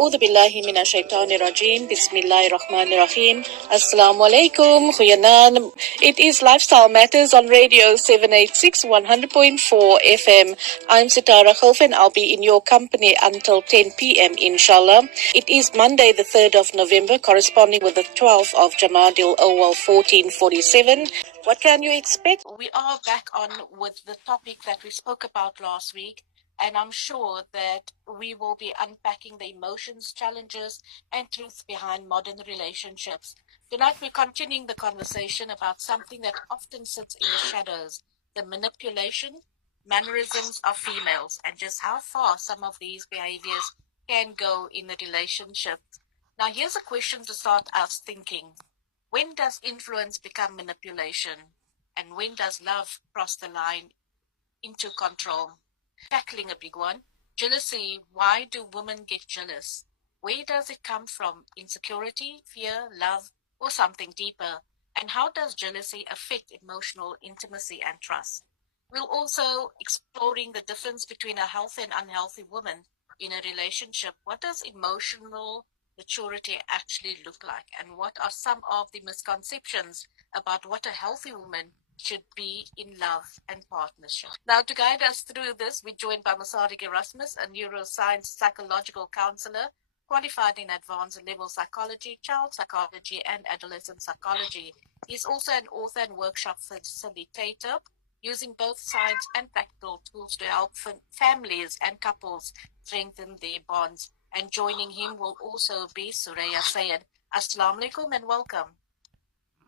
A'udhu billahi minash shaitani rajim. Bismillahir Rahmanir Rahim. Assalamu alaikum. Goeienaand. It is Lifestyle Matters on Radio 786 100.4 FM. I'm Sitara Khulf and I'll be in your company until 10 p.m. inshallah. It is Monday the 3rd of November, corresponding with the 12th of Jamadil Awal 1447. What can you expect? We are back on with the topic that we spoke about last week. And I'm sure that we will be unpacking the emotions, challenges, and truths behind modern relationships. Tonight, we're continuing the conversation about something that often sits in the shadows, the manipulation, mannerisms of females, and just how far some of these behaviors can go in a relationship. Now, here's a question to start us thinking. When does influence become manipulation? And when does love cross the line into control? Tackling a big one. Jealousy. Why do women get jealous? Where does it come from? Insecurity, fear, love, or something deeper? And how does jealousy affect emotional intimacy and trust? We'll also exploring the difference between a healthy and unhealthy woman in a relationship. What does emotional maturity actually look like? And what are some of the misconceptions about what a healthy woman should be in love and partnership? Now, to guide us through this, we're joined by Musadik Erasmus, a neuroscience psychological counselor, qualified in advanced level psychology, child psychology, and adolescent psychology. He's also an author and workshop facilitator, using both science and practical tools to help families and couples strengthen their bonds. And joining him will also be Suraya Sayed. Assalamu alaikum and welcome.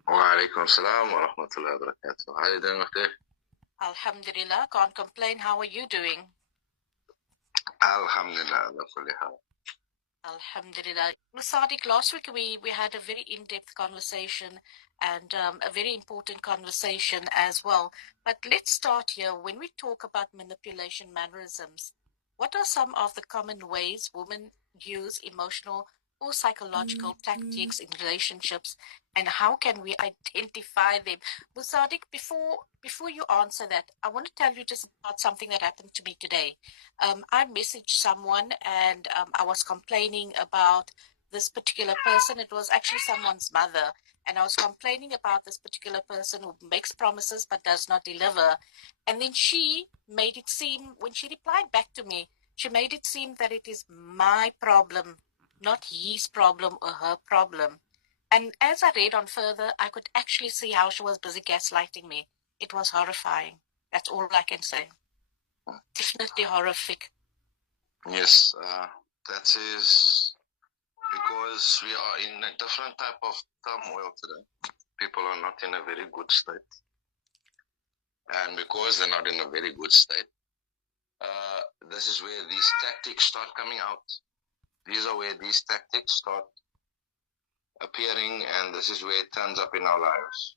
Wa alaikum salam wa rahmatullahi wa barakatuh. How are you doing, Mukhtar? Alhamdulillah, can't complain. How are you doing? Alhamdulillah, ala kulli hal. Alhamdulillah. Sadiq, last week we had a very in-depth conversation and a very important conversation as well. But let's start here. When we talk about manipulation mannerisms, what are some of the common ways women use emotional or psychological tactics in relationships, and how can we identify them? Musadik, before you answer that, I want to tell you just about something that happened to me today. I messaged someone and I was complaining about this particular person. It was actually someone's mother, and I was complaining about this particular person who makes promises but does not deliver. And then she made it seem, when she replied back to me, she made it seem that it is my problem, not his problem or her problem. And as I read on further, I could actually see how she was busy gaslighting me. It was horrifying. That's all I can say. Definitely horrific. Yes, that is because we are in a different type of turmoil today. People are not in a very good state. And because they're not in a very good state, this is where these tactics start coming out. These are where these tactics start appearing, and this is where it turns up in our lives.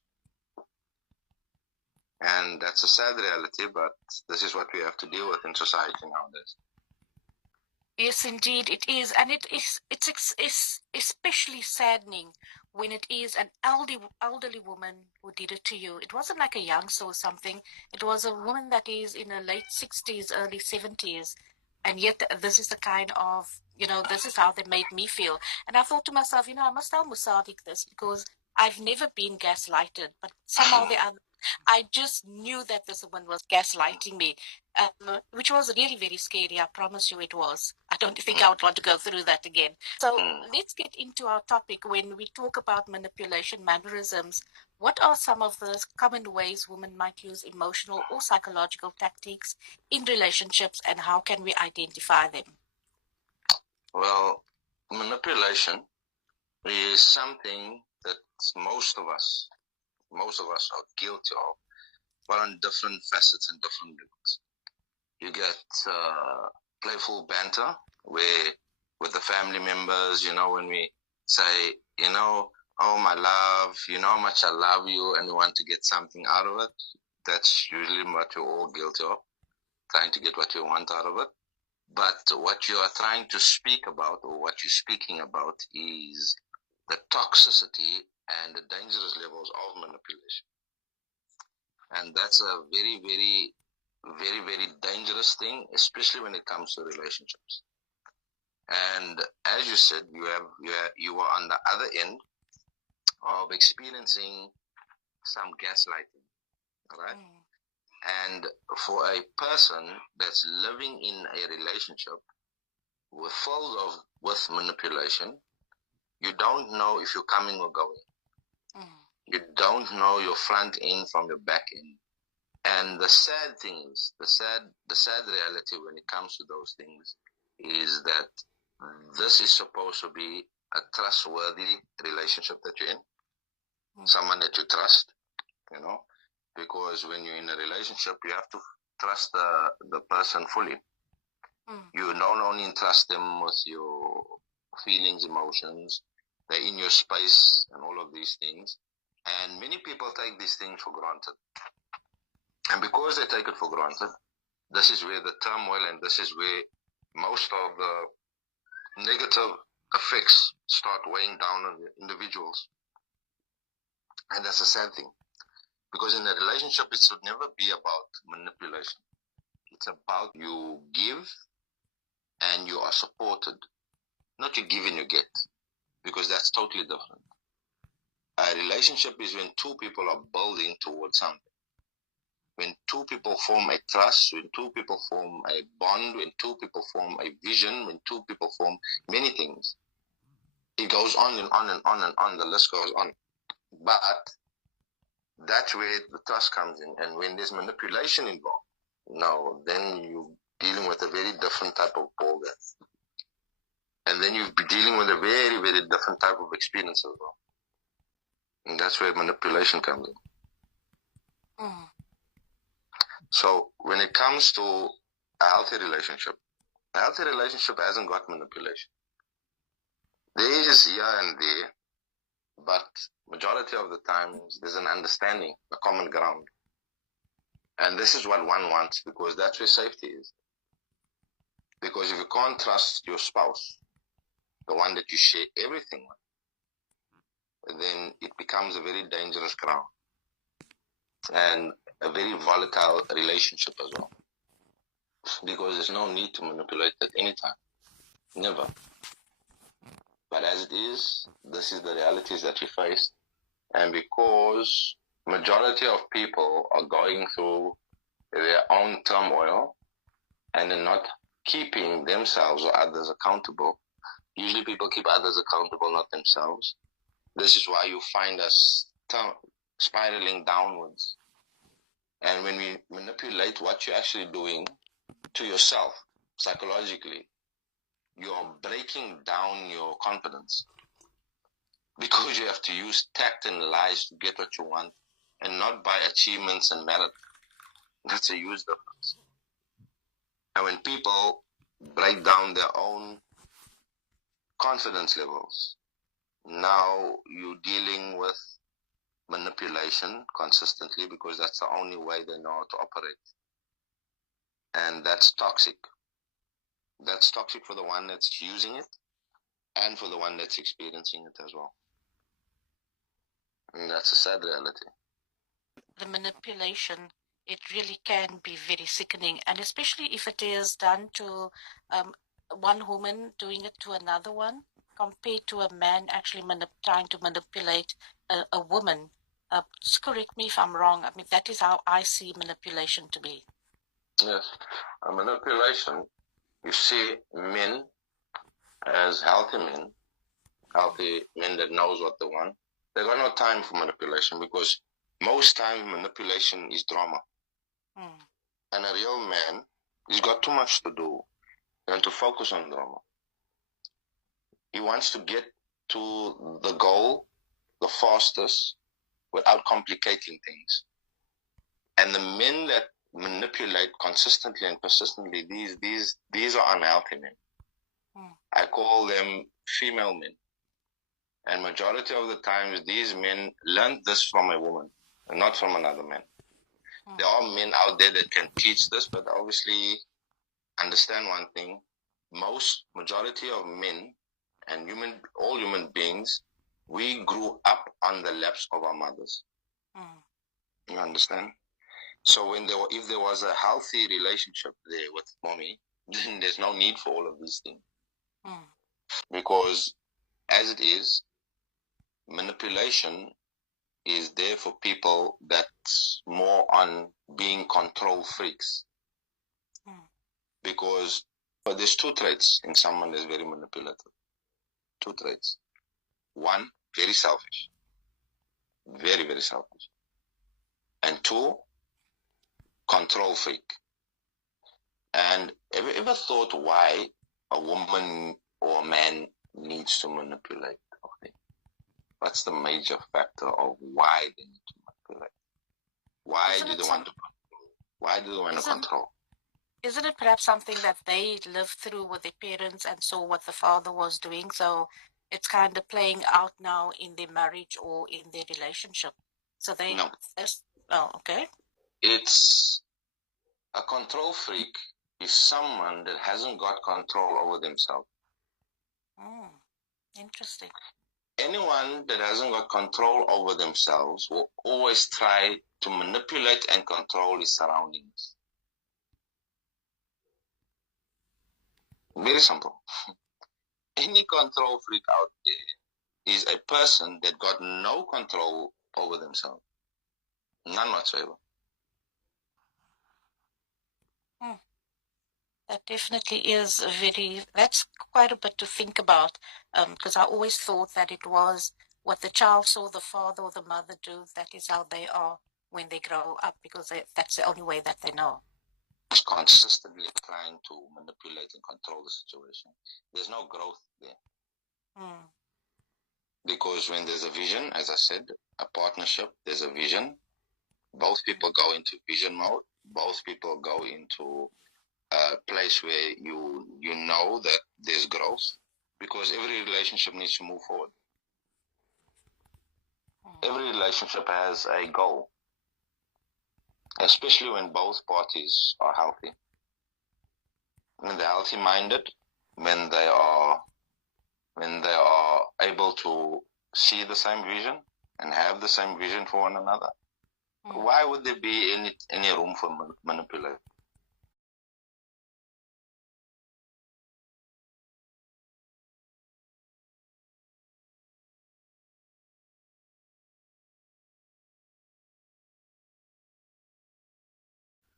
And that's a sad reality, but this is what we have to deal with in society nowadays. Yes, indeed, it is. And it's especially saddening when it is an elderly woman who did it to you. It wasn't like a youngster or something. It was a woman that is in her late 60s, early 70s. And yet this is the kind of, this is how they made me feel. And I thought to myself, I must tell Musadik this because I've never been gaslighted. But somehow I just knew that this woman was gaslighting me, which was really very scary. I promise you it was. I don't think I would want to go through that again. So let's get into our topic. When we talk about manipulation mannerisms, what are some of the common ways women might use emotional or psychological tactics in relationships, and how can we identify them? Well, manipulation is something that most of us are guilty of, but on different facets and different levels. You get playful banter where with the family members, when we say, oh my love, you know how much I love you, and we want to get something out of it. That's usually what we're all guilty of, trying to get what we want out of it. But what you are trying to speak about, or what you're speaking about, is the toxicity and the dangerous levels of manipulation. And that's a very, very, very, very dangerous thing, especially when it comes to relationships. And as you said, you are on the other end of experiencing some gaslighting, all right? And for a person that's living in a relationship with manipulation, you don't know if you're coming or going. You don't know your front end from your back end. And the sad thing is, the sad reality when it comes to those things is that this is supposed to be a trustworthy relationship that you're in. Someone that you trust, because when you're in a relationship, you have to trust the person fully. You don't only trust them with your feelings, emotions, they're in your space and all of these things. And many people take these things for granted. And because they take it for granted, this is where the turmoil and this is where most of the negative effects start weighing down on the individuals. And that's a sad thing. Because in a relationship, it should never be about manipulation. It's about you give and you are supported. Not you give and you get. Because that's totally different. A relationship is when two people are building towards something. When two people form a trust, when two people form a bond, when two people form a vision, when two people form many things. It goes on and on and on and on. The list goes on. But that's where the trust comes in. And when there's manipulation involved, no, then you're dealing with a very different type of ballgame. And then you'll be dealing with a very, very different type of experience as well. And that's where manipulation comes in. So when it comes to a healthy relationship hasn't got manipulation. There is here and there, but majority of the times there's an understanding, a common ground. And this is what one wants, because that's where safety is. Because if you can't trust your spouse, the one that you share everything with, then it becomes a very dangerous ground. And a very volatile relationship as well. Because there's no need to manipulate at any time. Never. But as it is, this is the realities that we face. And because majority of people are going through their own turmoil and they're not keeping themselves or others accountable. Usually people keep others accountable, not themselves. This is why you find us spiraling downwards. And when we manipulate what you're actually doing to yourself psychologically, you're breaking down your confidence. Because you have to use tact and lies to get what you want and not by achievements and merit. That's a huge difference. And when people break down their own confidence levels, now you're dealing with manipulation consistently because that's the only way they know how to operate. And that's toxic. That's toxic for the one that's using it and for the one that's experiencing it as well. And that's a sad reality. The manipulation, it really can be very sickening, and especially if it is done to one woman doing it to another one, compared to a man actually trying to manipulate a woman. Just correct me if I'm wrong. I mean, that is how I see manipulation to be. Yes. A manipulation, you see men as healthy men that knows what they want. They got no time for manipulation because most time manipulation is drama. And a real man, he's got too much to do than to focus on drama. He wants to get to the goal the fastest without complicating things. And the men that manipulate consistently and persistently, these are unhealthy men. I call them female men. And majority of the times, these men learned this from a woman and not from another man. There are men out there that can teach this, but obviously understand one thing. Majority of men and all human beings, we grew up on the laps of our mothers. You understand? So if there was a healthy relationship there with mommy, then there's no need for all of these things. Because as it is, manipulation is there for people that's more on being control freaks. Because there's two traits in someone that's very manipulative. Two traits. One, very selfish. Very, very selfish. And two, control freak. And have you ever thought why a woman or a man needs to manipulate? Okay. What's the major factor of why they need to manipulate? Why do they want to control? Why do they want to control? Isn't it perhaps something that they lived through with their parents and saw what the father was doing? So it's kind of playing out now in their marriage or in their relationship. So they... No. Oh, okay. It's a control freak is someone that hasn't got control over themselves. Interesting. Anyone that hasn't got control over themselves will always try to manipulate and control his surroundings. Very simple. Any control freak out there is a person that got no control over themselves. None whatsoever. That definitely is that's quite a bit to think about, because I always thought that it was what the child saw the father or the mother do, that is how they are when they grow up, because that's the only way that they know. It's consistently trying to manipulate and control the situation. There's no growth there. Because when there's a vision, as I said, a partnership, there's a vision. Both people go into vision mode. Both people go into a place where you know that there's growth, because every relationship needs to move forward. Every relationship has a goal, especially when both parties are healthy. When they're healthy-minded, when they are able to see the same vision and have the same vision for one another, why would there be any room for manipulation?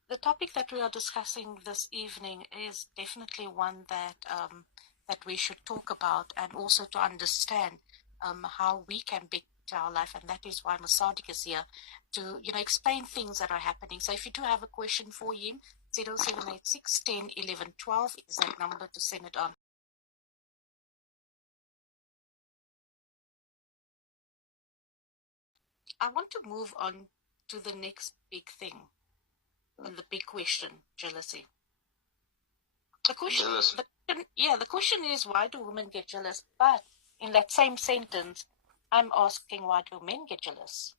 The topic that we are discussing this evening is definitely one that that we should talk about, and also to understand how we can better our life, and that is why Masadiq is here to explain things that are happening. So if you do have a question for him, 0786 10 11 12 is that number to send it on. I want to move on to the next big thing, and the big question: jealousy. The question, the question is, why do women get jealous? But in that same sentence, I'm asking, why do men get jealous?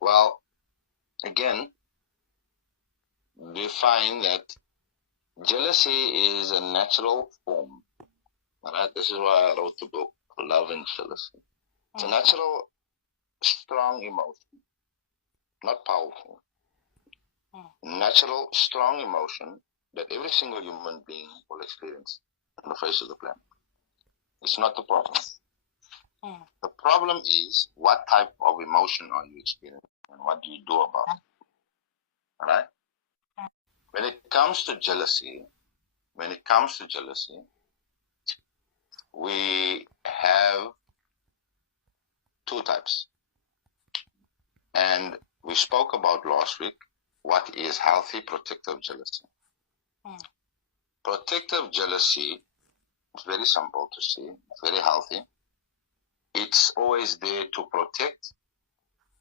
Well, again, we find that jealousy is a natural form. All right? This is why I wrote the book, Love and Jealousy. It's a natural, strong emotion, not powerful. Natural, strong emotion that every single human being will experience on the face of the planet. It's not the problem. The problem is, what type of emotion are you experiencing and what do you do about it? All right? When it comes to jealousy, we have two types. And we spoke about last week what is healthy protective jealousy. Protective jealousy is very simple to see, very healthy. It's always there to protect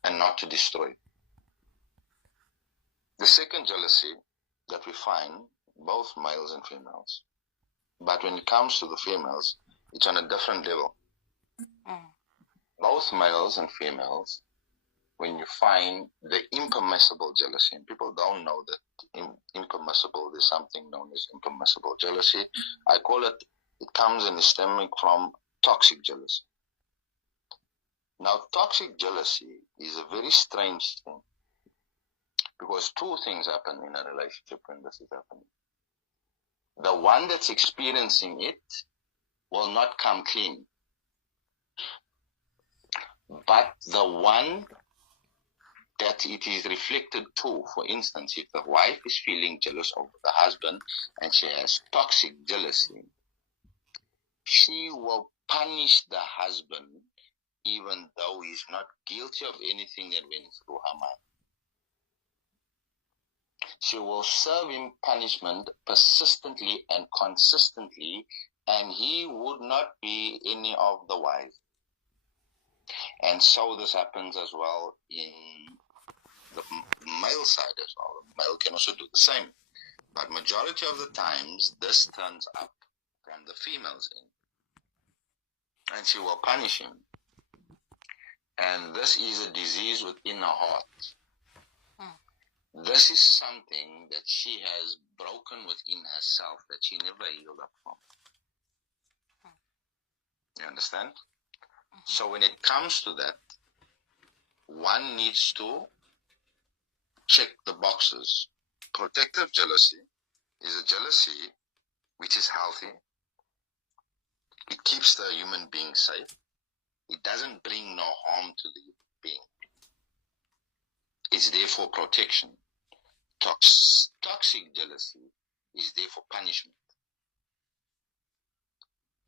and not to destroy. The second jealousy that we find, both males and females, but when it comes to the females, it's on a different level. Both males and females, when you find the impermissible jealousy, and people don't know that impermissible, there's something known as impermissible jealousy. I call it comes and is stemming from toxic jealousy. Now, toxic jealousy is a very strange thing, because two things happen in a relationship when this is happening. the one that's experiencing it will not come clean. But the one that it is reflected to, for instance, if the wife is feeling jealous over the husband and she has toxic jealousy, she will punish the husband even though he's not guilty of anything that went through her mind. She will serve him punishment persistently and consistently, and he would not be any of the wise. And so this happens as well in the male side as well. The male can also do the same. But majority of the times, this turns up from the female's end. And she will punish him. And this is a disease within her heart. This is something that she has broken within herself that she never healed up from. You understand? So when it comes to that, one needs to check the boxes. Protective jealousy is a jealousy which is healthy. It keeps the human being safe. It doesn't bring no harm to the human being. It's there for protection. Toxic jealousy is there for punishment.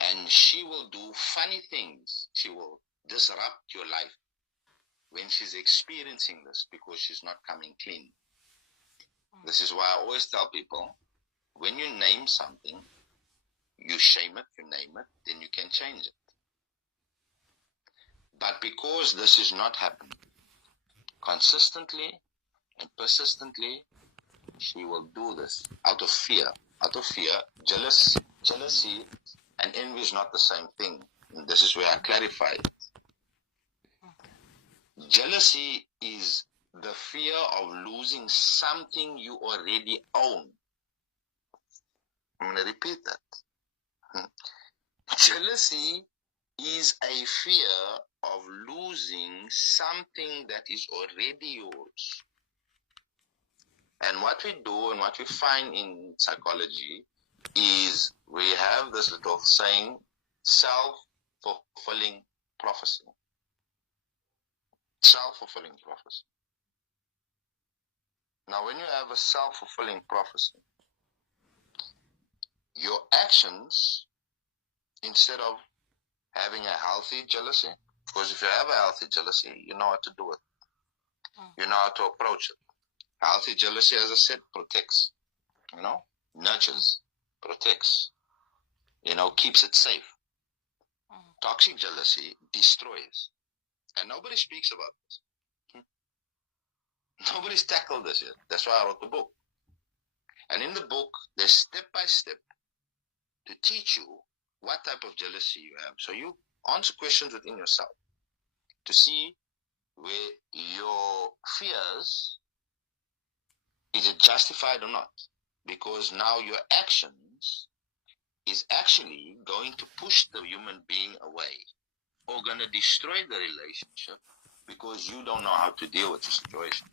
And she will do funny things. She will disrupt your life when she's experiencing this because she's not coming clean. This is why I always tell people, when you name something, you shame it, you name it, then you can change it. But because this is not happening consistently and persistently, she will do this out of fear. Out of fear, jealousy and envy is not the same thing. And this is where I clarify it. Jealousy is the fear of losing something you already own. I'm going to repeat that. Jealousy is a fear of losing something that is already yours. And what we do and what we find in psychology is we have this little saying, self-fulfilling prophecy. Self-fulfilling prophecy. Now, when you have a self-fulfilling prophecy, your actions, instead of having a healthy jealousy, because if you have a healthy jealousy, you know what to do with it. You know how to approach it. Healthy jealousy, as I said, protects, nurtures, protects, keeps it safe. Toxic jealousy destroys. And nobody speaks about this. Nobody's tackled this yet. That's why I wrote the book. And in the book, there's step by step to teach you what type of jealousy you have. So you answer questions within yourself to see where your fears, is it justified or not? Because now your actions is actually going to push the human being away or going to destroy the relationship because you don't know how to deal with the situation.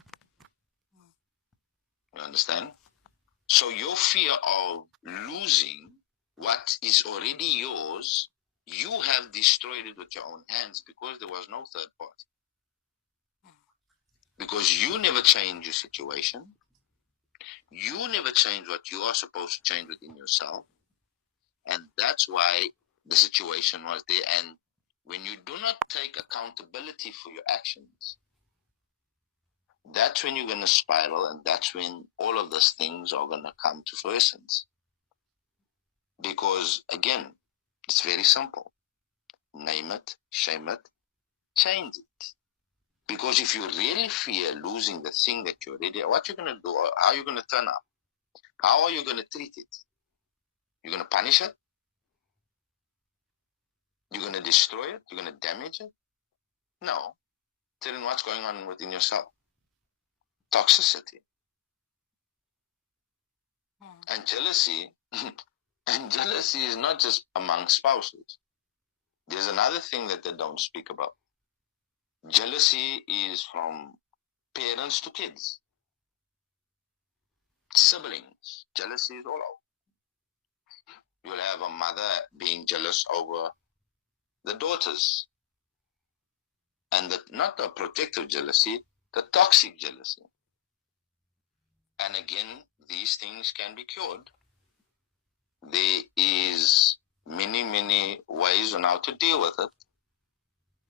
You understand? So your fear of losing what is already yours, you have destroyed it with your own hands because there was no third party. Because you never changed your situation. You never change what you are supposed to change within yourself. And that's why the situation was there. And when you do not take accountability for your actions, that's when you're going to spiral, and that's when all of those things are going to come to fruition. Because, again, it's very simple. Name it, shame it, change it. Because if you really fear losing the thing that you're already, what you're going to do, how are you going to turn up? How are you going to treat it? You're going to punish it? You're going to destroy it? You're going to damage it? No. Tell them what's going on within yourself. Toxicity. And jealousy, and jealousy is not just among spouses. There's another thing that they don't speak about. Jealousy is from parents to kids. Siblings. Jealousy is all over. mother being jealous over the daughters. And not the protective jealousy, the toxic jealousy. And again, these things can be cured. There is many ways on how to deal with it.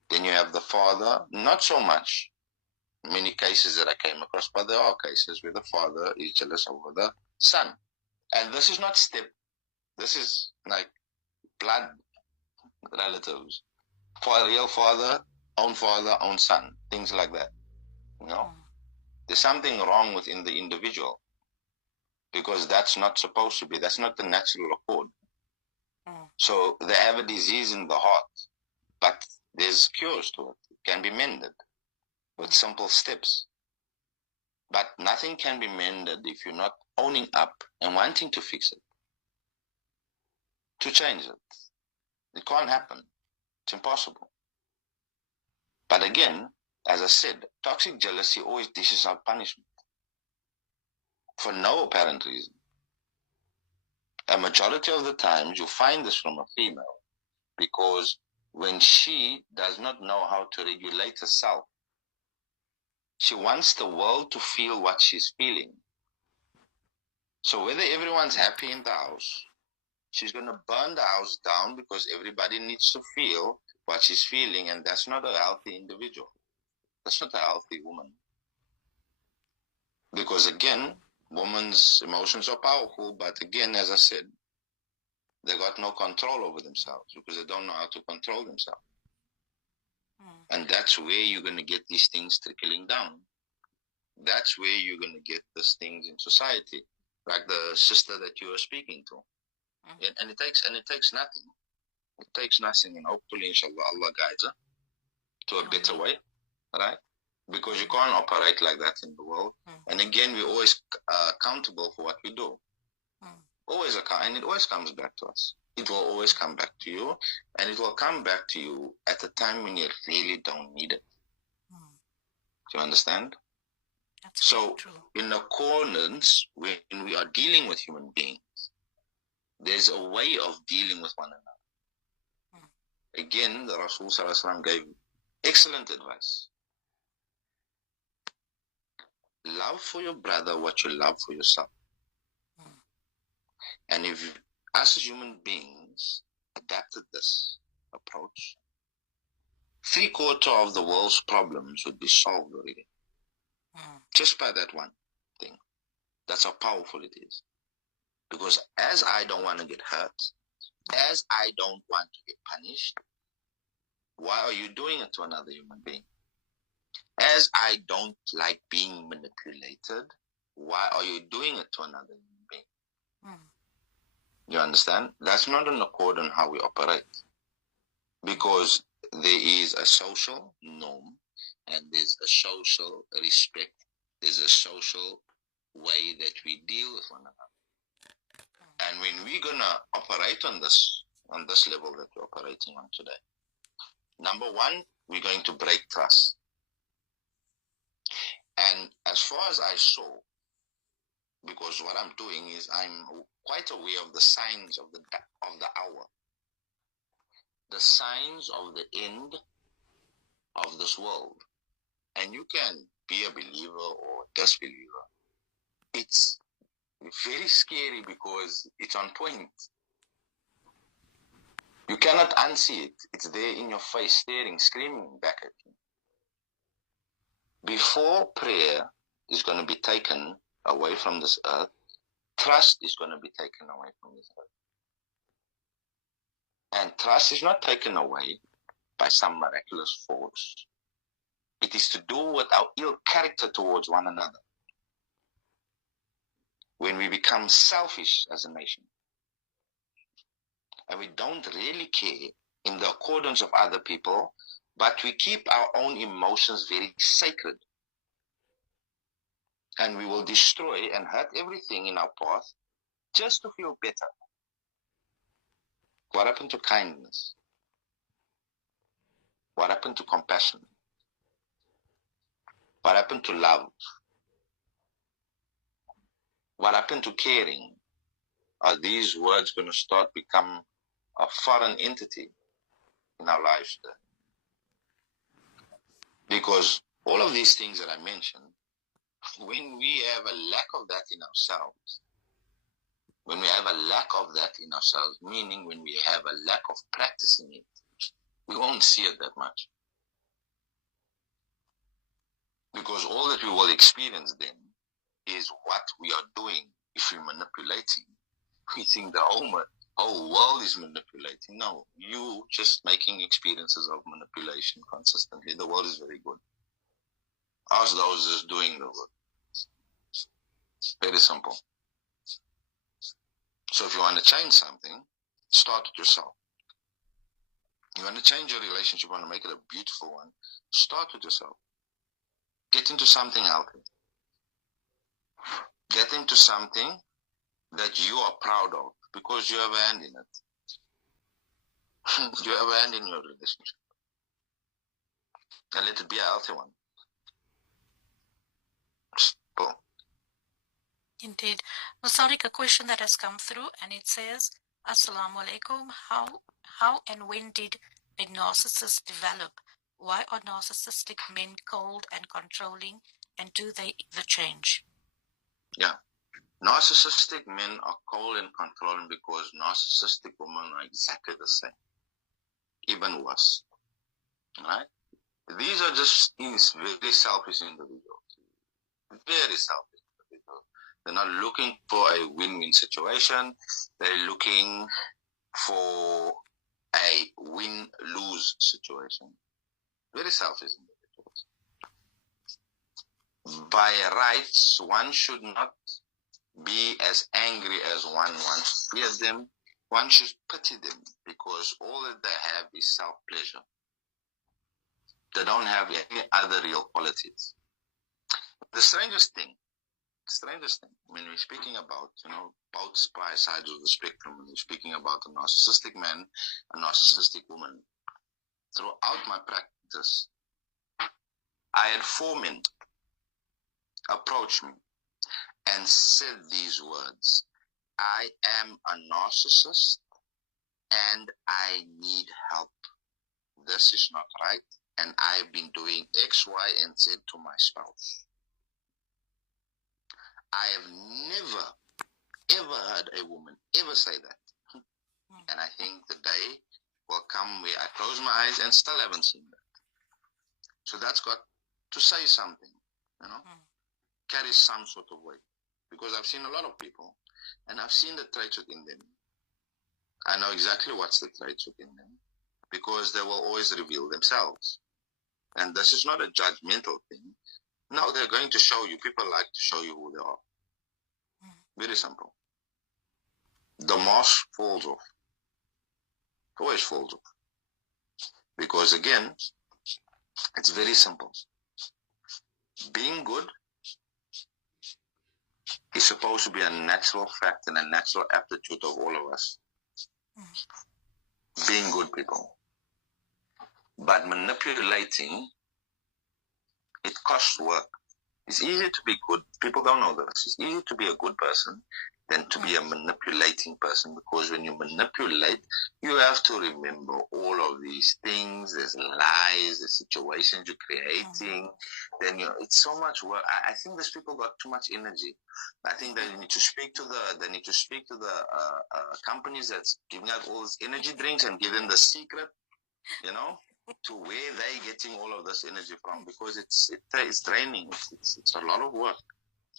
Then you have the father, not so much. Many cases that I came across, but there are cases where the father is jealous over the son. And this is not this is like blood relatives. For a real father, own son, things like that. You know? There's something wrong within the individual, because that's not supposed to be. That's not the natural accord. So they have a disease in the heart, but there's cures to it. It can be mended with simple steps. But nothing can be mended if you're not owning up and wanting to fix it, to change it. It can't happen. It's impossible. But again, as I said, toxic jealousy always dishes out punishment for no apparent reason. A majority of the times you find this from a female, because when she does not know how to regulate herself, she wants the world to feel what she's feeling. So whether everyone's happy in the house, she's going to burn the house down because everybody needs to feel what she's feeling, and that's not a healthy individual. That's not a healthy woman. Because again, women's emotions are powerful, but again, as I said, they got no control over themselves because they don't know how to control themselves. And that's where you're going to get these things trickling down. That's where you're going to get these things in society, like the sister that you were speaking to. And it takes nothing. It takes nothing, and hopefully, inshallah, Allah guides her to a better way, right? Because you can't operate like that in the world. And again, we're always accountable for what we do. Always account, and it always comes back to us. It will always come back to you, and it will come back to you at a time when you really don't need it. Do you understand? That's so, in accordance, when we are dealing with human beings, there's a way of dealing with one another. Again, the Rasul Sallallahu Alaihi Wasallam gave excellent advice. Love for your brother what you love for yourself. And if us as human beings adapted this approach, 3/4 of the world's problems would be solved already. Just by that one thing. That's how powerful it is. Because as I don't want to get hurt, as I don't want to get punished, why are you doing it to another human being? As I don't like being manipulated, why are you doing it to another human being? You understand? That's not an accord on how we operate. Because there is a social norm, and there's a social respect, there's a social way that we deal with one another. And when we're gonna operate on this level that we're operating on today, number one, we're going to break trust. And as far as I saw, because what I'm doing is I'm quite aware of the signs of the hour, the signs of the end of this world. And you can be a believer or disbeliever. It's very scary because it's on point. You cannot unsee it. It's there in your face, staring, screaming back at you. Before prayer is going to be taken away from this earth, trust is going to be taken away from this earth. And trust is not taken away by some miraculous force. It is to do with our ill character towards one another. When we become selfish as a nation, and we don't really care in the accordance of other people, but we keep our own emotions very sacred. And we will destroy and hurt everything in our path just to feel better. What happened to kindness? What happened to compassion? What happened to love? What happened to caring? Are these words going to start become a foreign entity in our lives today. Because all of these things that I mentioned, when we have a lack of that in ourselves, meaning when we have a lack of practicing it, we won't see it that much. Because all that we will experience then is what we are doing if we're manipulating. We think the whole world is manipulating. No, you just making experiences of manipulation consistently. The world is very good. Ask those just doing the work. Very simple. So if you want to change something, start with yourself. You want to change your relationship, you want to make it a beautiful one, start with yourself. Get into something healthy. Get into something that you are proud of because you have a hand in it. You have a hand in your relationship. And let it be a healthy one. Boom. Indeed. Musarik, a question that has come through, and it says, Assalamu alaikum. How and when did a narcissist develop? Why are narcissistic men cold and controlling, and do they ever change? Yeah. Narcissistic men are cold and controlling because narcissistic women are exactly the same. Even worse. Right? These are just very selfish individuals. Very selfish individuals. They're not looking for a win-win situation. They're looking for a win-lose situation. Very selfish individuals. By rights, one should not be as angry as one wants to fear them. One should pity them because all that they have is self-pleasure. They don't have any other real qualities. The strangest thing, when we're speaking about, both sides of the spectrum, when we're speaking about a narcissistic man, a narcissistic woman, throughout my practice, I had 4 men approach me and said these words: I am a narcissist and I need help. This is not right, and I've been doing X, Y, and Z to my spouse. I have never, ever heard a woman ever say that. And I think the day will come where I close my eyes and still haven't seen that. So that's got to say something, carries some sort of weight. Because I've seen a lot of people, and I've seen the traits within them. I know exactly what's the traits within them, because they will always reveal themselves. And this is not a judgmental thing. No, they're going to show you. People like to show you who they are. Very simple. The mask falls off. It always falls off. Because again, it's very simple. Being good is supposed to be a natural fact and a natural aptitude of all of us. Being good people. But manipulating, it costs work. It's easy to be good. People don't know this. It's easy to be a good person than to be a manipulating person, because when you manipulate, you have to remember all of these things. There's lies, there's situations you're creating. Then it's so much work. I think these people got too much energy. I think they need to speak to the companies that's giving out all these energy drinks and give them the secret, to where they getting all of this energy from, because it's draining. It's a lot of work.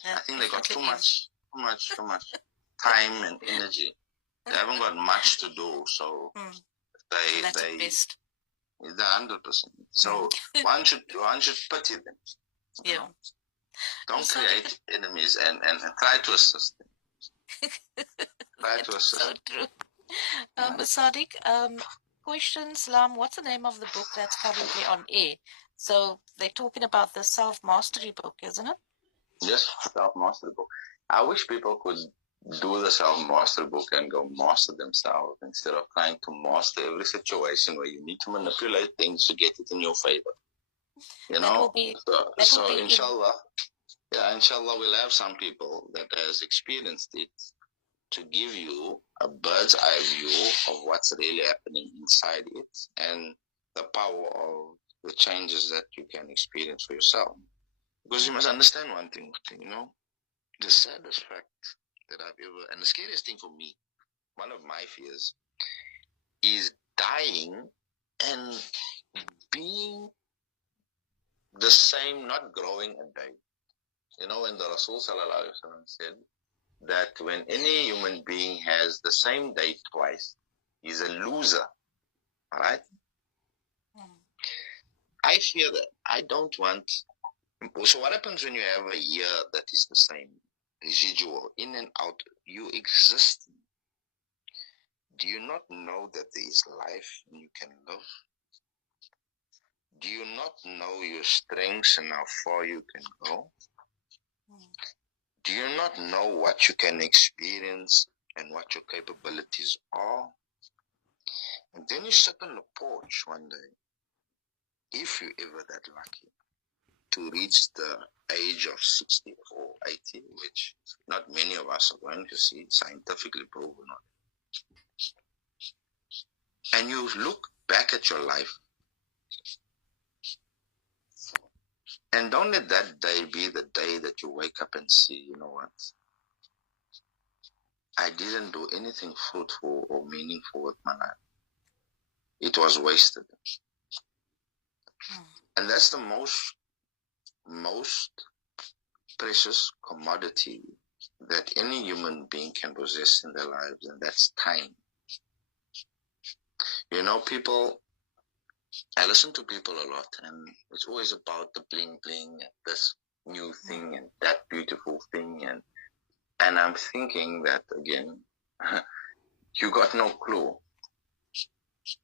I think they got too much time and energy. They haven't got much to do, so That's the best. They're 100%. So one should pity them. Yeah. Don't create enemies and try to assist them. Try to assist. So true. Sadiq, question, Salam, what's the name of the book that's currently on air? So they're talking about the self-mastery book, isn't it? Yes, self-mastery book. I wish people could do the self-mastery book and go master themselves instead of trying to master every situation where you need to manipulate things to get it in your favor. So inshallah, inshallah we'll have some people that has experienced it to give you a bird's eye view of what's really happening inside it and the power of the changes that you can experience for yourself. Because you must understand one thing, the saddest fact that I've ever, and the scariest thing for me, one of my fears, is dying and being the same, not growing a day. When the Rasul Sallallahu Alaihi Wasallam said that when any human being has the same day twice, he's a loser. All right? I fear that. I don't want. So what happens when you have a year that is the same, residual, in and out? You exist. Do you not know that there is life and you can live? Do you not know your strengths and how far you can go? Do you not know what you can experience and what your capabilities are? And then you sit on the porch one day, if you're ever that lucky, to reach the age of 60 or 80, which not many of us are going to see, scientifically proven. And you look back at your life, and don't let that day be the day that you wake up and see, you know what? I didn't do anything fruitful or meaningful with my life. It was wasted. And that's the most precious commodity that any human being can possess in their lives, and that's time. People, I listen to people a lot, and it's always about the bling bling and this new thing and that beautiful thing, and I'm thinking that again, you got no clue.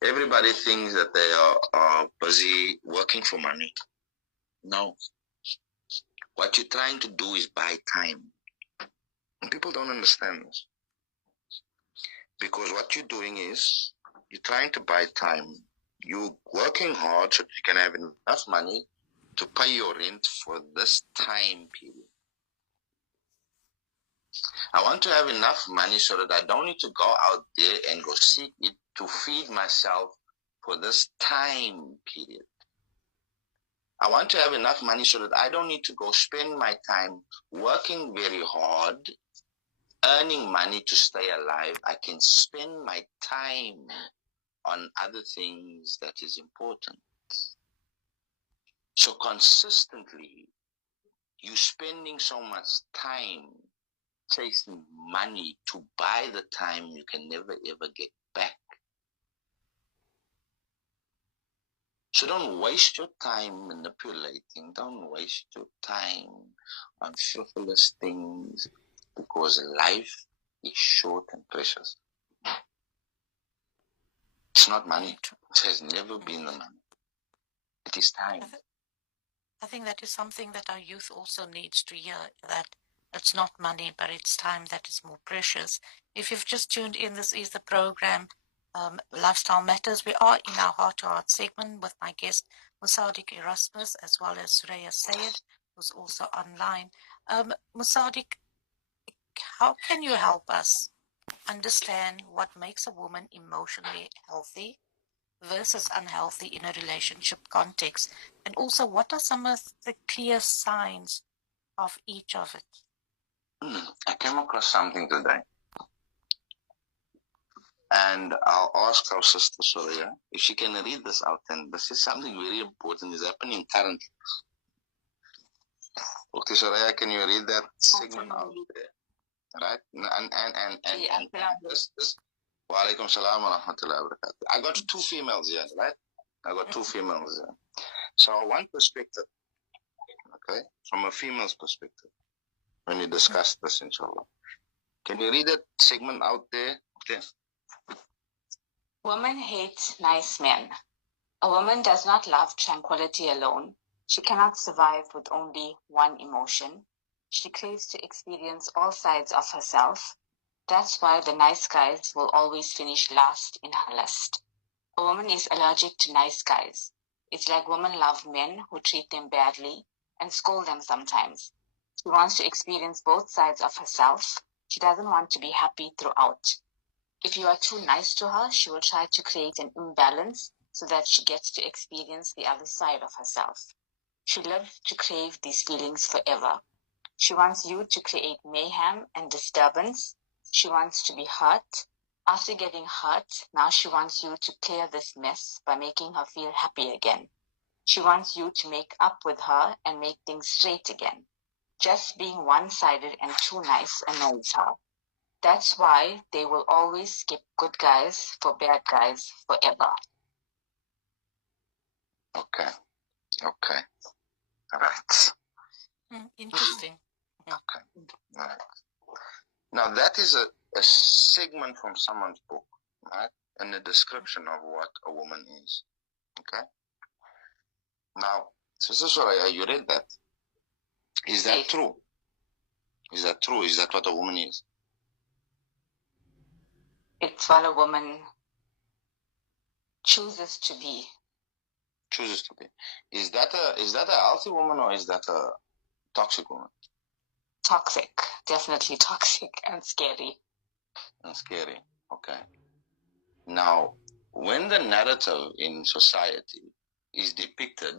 Everybody thinks that they are busy working for money. No. What you're trying to do is buy time. And people don't understand this. Because what you're doing is, you're trying to buy time. You're working hard so that you can have enough money to pay your rent for this time period. I want to have enough money so that I don't need to go out there and go seek it to feed myself for this time period. I want to have enough money so that I don't need to go spend my time working very hard, earning money to stay alive. I can spend my time on other things that is important. So consistently, you spending so much time chasing money to buy the time you can never ever get back. So don't waste your time manipulating. Don't waste your time on frivolous things, because life is short and precious. It's not money. It has never been the money. It is time. I think that is something that our youth also needs to hear, that it's not money, but it's time that is more precious. If you've just tuned in, this is the program Lifestyle Matters. We are in our Heart to Heart segment with my guest, Musadik Erasmus, as well as Suraya Sayed, who's also online. Musadik, how can you help us understand what makes a woman emotionally healthy versus unhealthy in a relationship context? And also, what are some of the clear signs of each of it? I came across something today. And I'll ask our sister Suraya if she can read this out. And this is something very important is happening currently. Okay, Suraya, can you read that segment out there? Right? And this wa alaikum salam wa rahmatullahi wa barakatuh. I got two females here, right? I got two females here. So one perspective, okay, from a female's perspective, when you discuss this, inshallah. Can you read that segment out there? Okay. Women hate nice men. A woman does not love tranquility alone. She cannot survive with only one emotion. She craves to experience all sides of herself. That's why the nice guys will always finish last in her list. A woman is allergic to nice guys. It's like women love men who treat them badly and scold them sometimes. She wants to experience both sides of herself, She doesn't want to be happy throughout. If you are too nice to her, she will try to create an imbalance so that she gets to experience the other side of herself. She lives to crave these feelings forever. She wants you to create mayhem and disturbance. She wants to be hurt. After getting hurt, now she wants you to clear this mess by making her feel happy again. She wants you to make up with her and make things straight again. Just being one-sided and too nice annoys her. That's why they will always skip good guys for bad guys forever. Okay. Okay. All right. Interesting. Okay. All right. Now that is a segment from someone's book, right? And a description of what a woman is. Okay. Now, Sister Soraya, you read that. Is that true? Is that true? Is that what a woman is? It's what a woman chooses to be. Chooses to be. Is that a healthy woman or is that a toxic woman? Toxic. Definitely toxic and scary. And scary. Okay. Now, when the narrative in society is depicted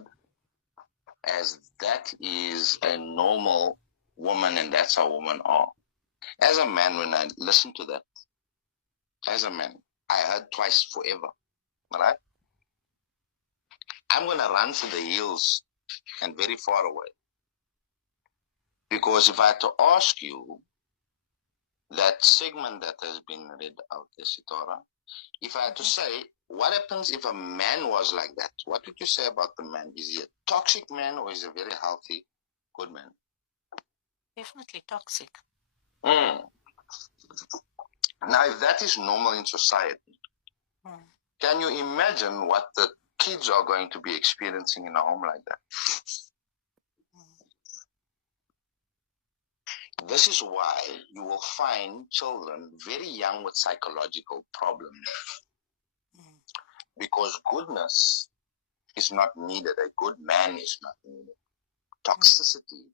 as that is a normal woman and that's how women are, as a man, when I listen to that, as a man, I heard twice forever. Alright? I'm going to run to the hills and very far away. Because if I had to ask you that segment that has been read out there, Sitora, if I had to say, what happens if a man was like that? What would you say about the man? Is he a toxic man or is he a very healthy, good man? Definitely toxic. Now, if that is normal in society, can you imagine what the kids are going to be experiencing in a home like that? This is why you will find children very young with psychological problems. Because goodness is not needed. A good man is not needed. Toxicity.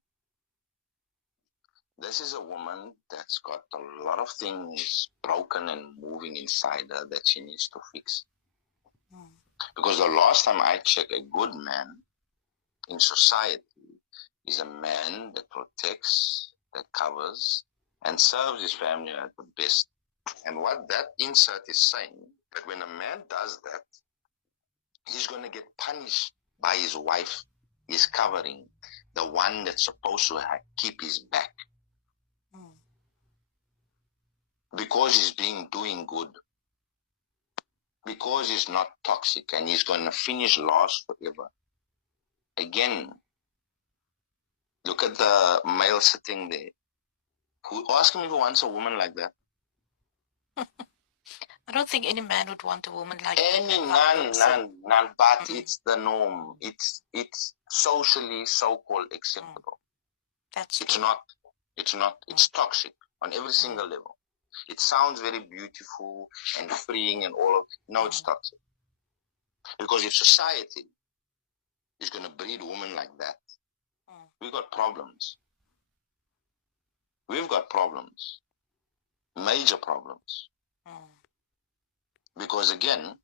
This is a woman that's got a lot of things broken and moving inside her that she needs to fix. Because the last time I checked, a good man in society is a man that protects, that covers, and serves his family at the best. And what that insert is saying, that when a man does that, he's going to get punished by his wife, his covering, the one that's supposed to keep his back. Because he's doing good. Because he's not toxic and he's going to finish last forever. Again, look at the male sitting there. Ask him if he wants a woman like that. I don't think any man would want a woman like that. None. But it's the norm. It's socially so-called acceptable. It's not. It's toxic on every single level. It sounds very beautiful and freeing and all of. No, it's toxic. Because if society is going to breed women like that, we've got problems. We've got problems. Major problems. Because again,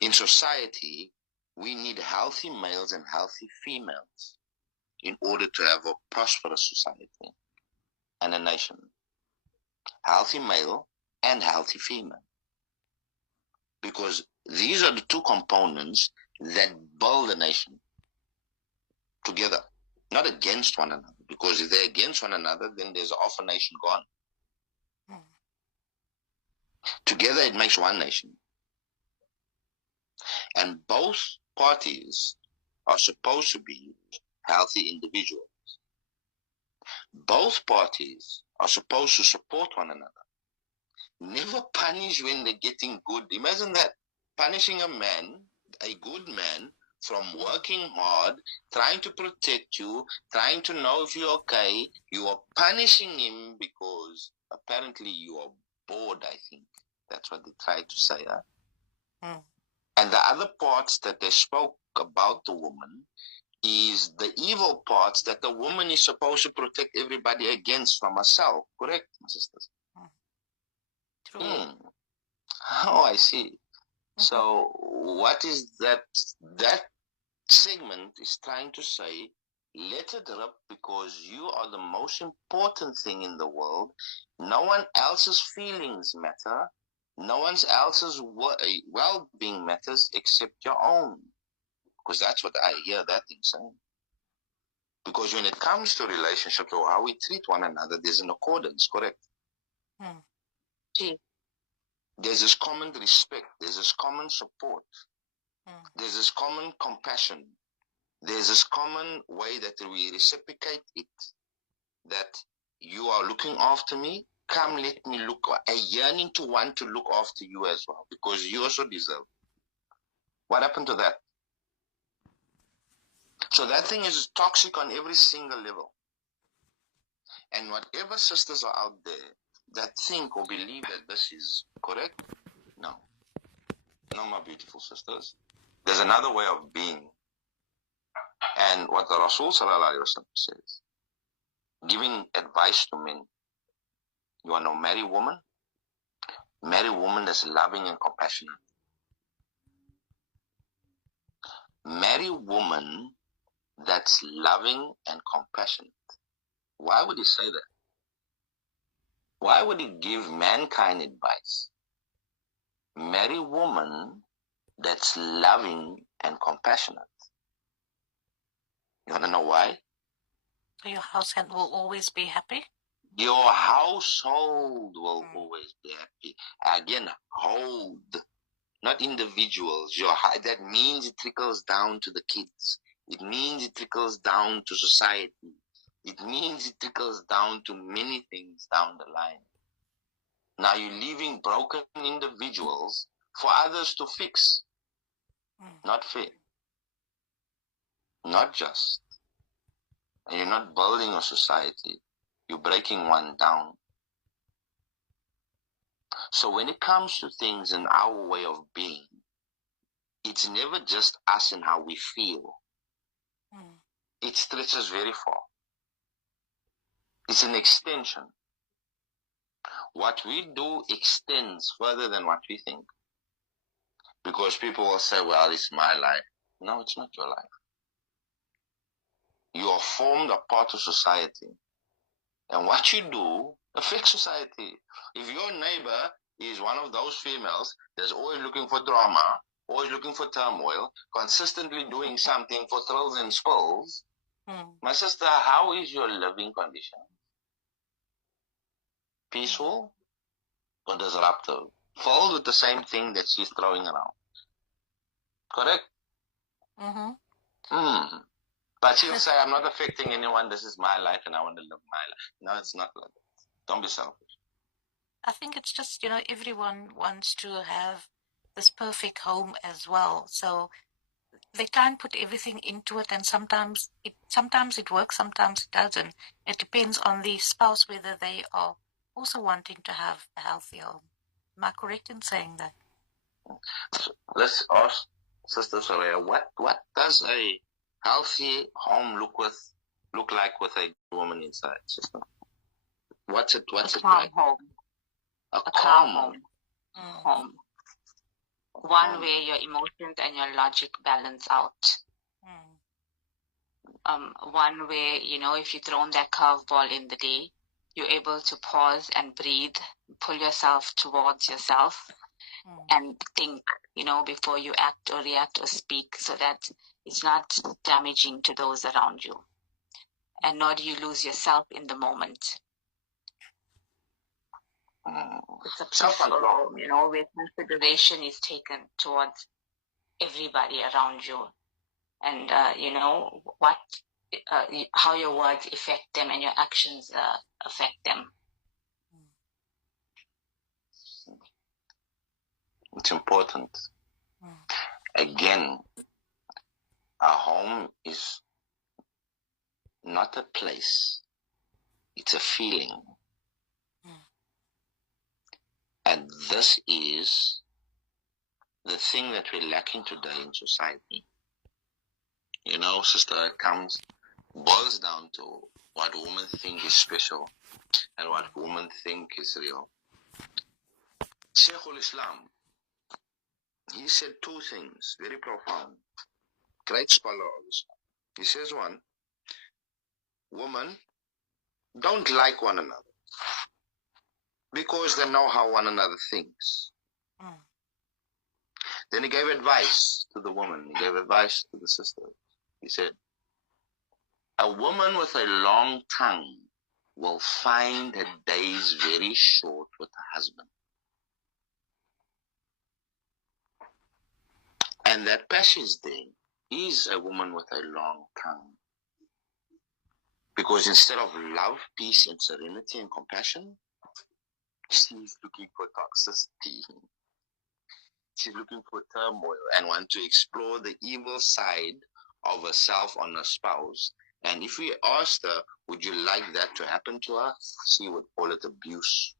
in society, we need healthy males and healthy females in order to have a prosperous society and a nation. Healthy male and healthy female. Because these are the two components that build a nation together, not against one another. Because if they're against one another, then there's half a nation gone. Together it makes one nation. And both parties are supposed to be healthy individuals. Both parties are supposed to support one another. Never punish when they're getting good. Imagine that. Punishing a man, a good man, from working hard, trying to protect you, trying to know if you're okay. You are punishing him because apparently you are bored, I think. That's what they tried to say. And the other parts that they spoke about the woman is the evil parts that the woman is supposed to protect everybody against from herself. Correct, my sisters? True. Oh, I see. So what is that? That segment is trying to say, let it rip, because you are the most important thing in the world. No one else's feelings matter. No one else's well-being matters except your own. Because that's what I hear that thing saying. Because when it comes to relationships or how we treat one another, there's an accordance, correct? Gee. There's this common respect. There's this common support. There's this common compassion. There's this common way that we reciprocate it. That you are looking after me. Come, let me look. A yearning to want to look after you as well, because you also deserve. What happened to that? So that thing is toxic on every single level. And whatever sisters are out there that think or believe that this is correct, no. No, my beautiful sisters. There's another way of being. And what the Rasul Sallallahu Alaihi Wasallam says, giving advice to men. You want to marry a woman? Marry a woman that's loving and compassionate. Marry a woman that's loving and compassionate. Why would he say that? Why would he give mankind advice? Marry a woman that's loving and compassionate. You want to know why? So your household will always be happy? Your household will always be happy. Again, hold, not individuals. That means it trickles down to the kids. It means it trickles down to society. It means it trickles down to many things down the line. Now you're leaving broken individuals for others to fix. Not fair. Not just. And you're not building a society. You're breaking one down. So when it comes to things in our way of being, it's never just us and how we feel. It stretches very far. It's an extension. What we do extends further than what we think. Because people will say, well, it's my life. No, it's not your life. You are formed a part of society. And what you do affects society. If your neighbor is one of those females that's always looking for drama, always looking for turmoil, consistently doing something for thrills and spills, my sister, how is your living condition? Peaceful or disruptive? Filled with the same thing that she's throwing around. Correct? But she'll say, I'm not affecting anyone. This is my life and I want to live my life. No, it's not like that. Don't be selfish. I think it's just, everyone wants to have this perfect home as well. So they can't put everything into it, and sometimes it works, sometimes it doesn't. It depends on the spouse whether they are also wanting to have a healthy home. Am I correct in saying that? So let's ask Sister Soraya, what does a healthy home look like with a woman inside, sister? What's it like? Home. A calm home. One where your emotions and your logic balance out. One where, if you thrown that curveball in the day, you're able to pause and breathe, pull yourself towards yourself and think, before you act or react or speak, so that it's not damaging to those around you. And nor do you lose yourself in the moment. It's a peaceful home, where consideration is taken towards everybody around you. And, how your words affect them and your actions affect them. It's important. Again, a home is not a place. It's a feeling. And this is the thing that we're lacking today in society. You know, sister, it boils down to what women think is special and what women think is real. Shaykh al-Islam, he said two things, very profound. Great scholar of Islam. He says one, women don't like one another because they know how one another thinks. Then he gave advice to the woman. He gave advice to the sisters. He said, a woman with a long tongue will find her days very short with her husband. And that passage there is a woman with a long tongue. Because instead of love, peace, and serenity and compassion, she's looking for toxicity. She's looking for turmoil and want to explore the evil side of herself on her spouse. And if we asked her, would you like that to happen to her? She would call it abuse.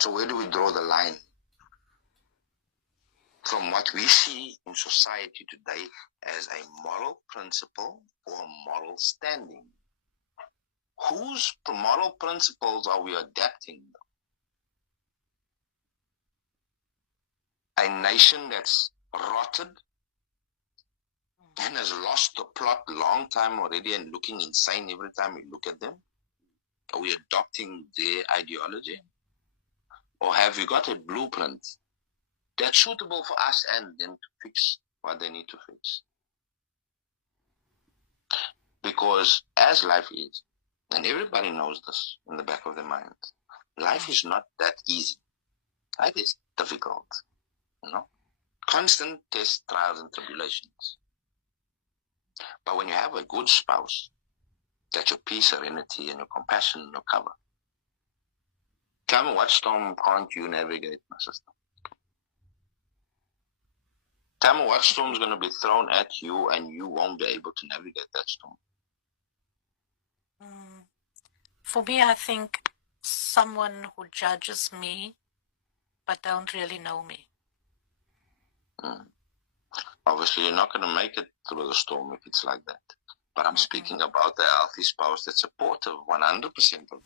So where do we draw the line? From what we see in society today as a moral principle or a moral standing. Whose moral principles are we adapting? A nation that's rotted and has lost the plot long time already and looking insane every time we look at them? Are we adopting their ideology? Or have we got a blueprint that's suitable for us and them to fix what they need to fix? Because as life is, and everybody knows this in the back of their mind, life is not that easy. Life is difficult, you know. Constant tests, trials, and tribulations. But when you have a good spouse, that's your peace, serenity, and your compassion and your cover. Tell me, what storm can't you navigate, my sister? Tell me what storm is going to be thrown at you and you won't be able to navigate that storm. For me, I think someone who judges me but don't really know me. Obviously, you're not going to make it through the storm if it's like that. But I'm speaking about a healthy spouse that's supportive 100% of.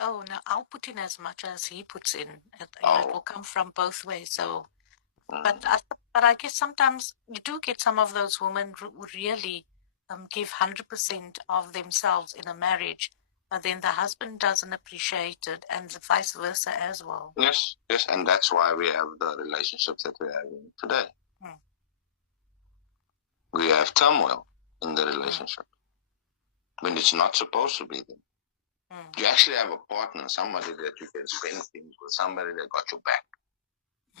Oh, no, I'll put in as much as he puts in. It will come from both ways. So, but I guess sometimes you do get some of those women who really give 100% of themselves in a marriage, but then the husband doesn't appreciate it, and vice versa as well. Yes, and that's why we have the relationships that we're having today. We have turmoil in the relationship when it's not supposed to be there. You actually have a partner, somebody that you can spend things with, somebody that got your back,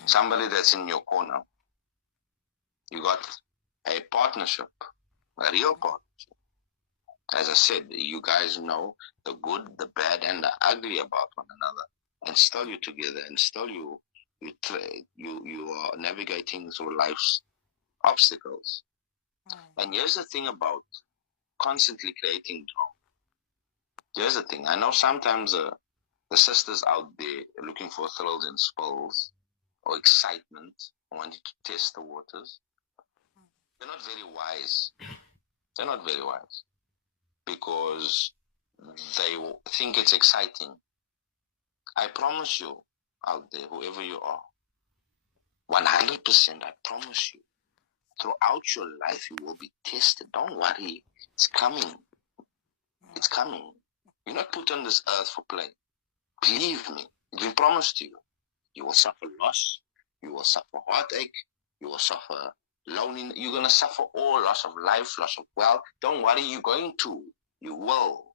somebody that's in your corner. You got a partnership, a real partnership. As I said, you guys know the good, the bad, and the ugly about one another, and still you're together, and still you are navigating through life's obstacles. And here's the thing about constantly creating drama. Here's the thing. I know sometimes the sisters out there are looking for thrills and spills or excitement, wanting to test the waters. They're not very wise. They're not very wise because they think it's exciting. I promise you out there, whoever you are, 100%, I promise you, throughout your life you will be tested. Don't worry. It's coming. It's coming. You're not put on this earth for play. Believe me, it's been promised to you. You will suffer loss. You will suffer heartache. You will suffer loneliness. You're going to suffer all loss of life, loss of wealth. Don't worry, you're going to. You will.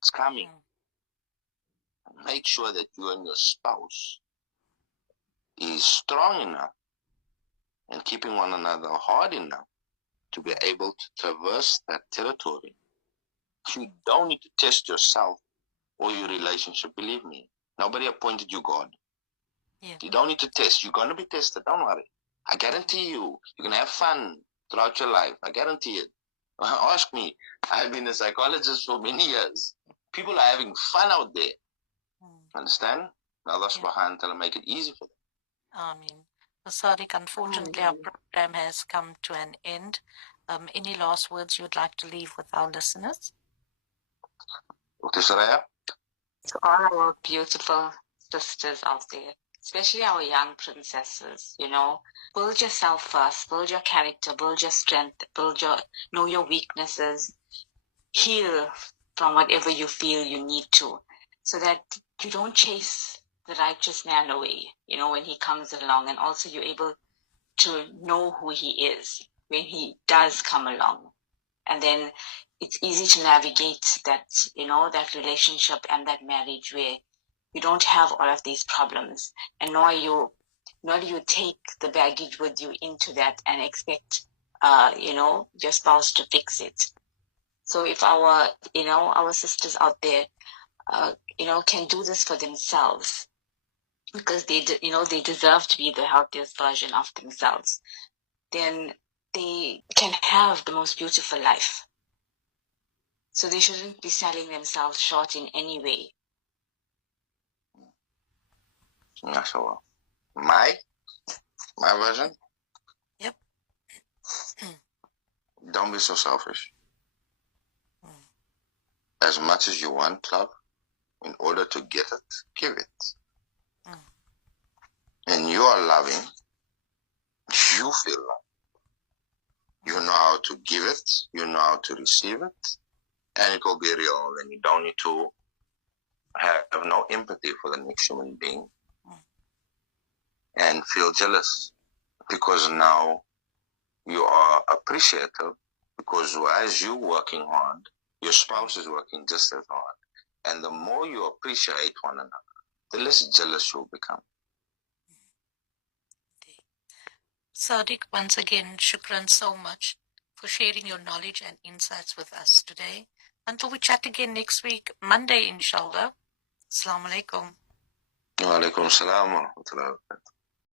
It's coming. Make sure that you and your spouse is strong enough and keeping one another hard enough to be able to traverse that territory. You don't need to test yourself or your relationship. Believe me, nobody appointed you God. You don't need to test. You're going to be tested. Don't worry. I guarantee you, you're going to have fun throughout your life. I guarantee it. Ask me. I've been a psychologist for many years. People are having fun out there. Understand? Allah subhanahu wa ta'ala make it easy for them. Amen. Sadiq, unfortunately, our program has come to an end. Any last words you would like to leave with our listeners? Dr. Saraya? To all our beautiful sisters out there, especially our young princesses, build yourself first, build your character, build your strength, know your weaknesses, heal from whatever you feel you need to, so that you don't chase the righteous man away, when he comes along, and also you're able to know who he is when he does come along. And then it's easy to navigate that, that relationship and that marriage where you don't have all of these problems, and nor do you take the baggage with you into that and expect, your spouse to fix it. So if our sisters out there, can do this for themselves, because they deserve to be the healthiest version of themselves, then they can have the most beautiful life. So they shouldn't be selling themselves short in any way. MashaAllah. My version? Yep. Don't be so selfish. As much as you want love, in order to get it, give it. And you are loving, you feel love. You know how to give it, you know how to receive it, and it will be real. Then you don't need to have no empathy for the next human being and feel jealous, because now you are appreciative, because as you're working hard, your spouse is working just as hard. And the more you appreciate one another, the less jealous you'll become. Sadiq, once again, shukran so much for sharing your knowledge and insights with us today. Until we chat again next week, Monday, inshallah. Assalamu alaikum. Wa alaikum salam wa rahmatullahi wa barakatuh.